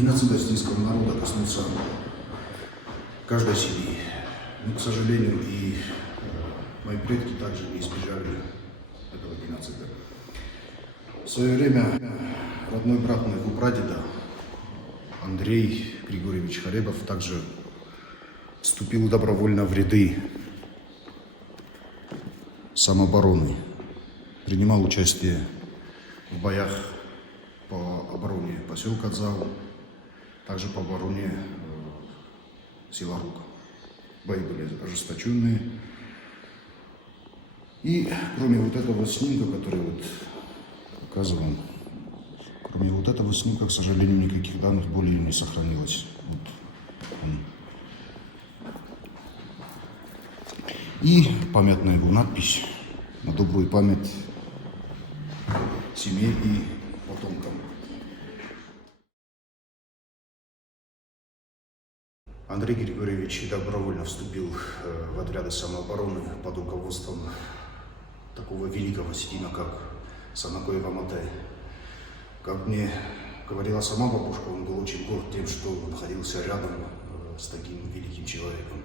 Геноцид осетинского народа коснулся каждой семьи. Но, к сожалению, и мои предки также не избежали этого геноцида. В свое время родной брат моего прадеда, Андрей Григорьевич Харебов, также вступил добровольно в ряды самообороны, принимал участие в боях по обороне поселка Дзау, также по обороне села Рука. Бои были ожесточенные. И кроме вот этого снимка, который вот показывал, кроме вот этого снимка, к сожалению, никаких данных более не сохранилось. Вот он. И памятная его надпись на добрую память семье и потомкам. Андрей Григорьевич добровольно вступил в отряды самообороны под руководством такого великого осетина, как Санакоев Аматай. Как мне говорила сама бабушка, он был очень горд тем, что находился рядом с таким великим человеком.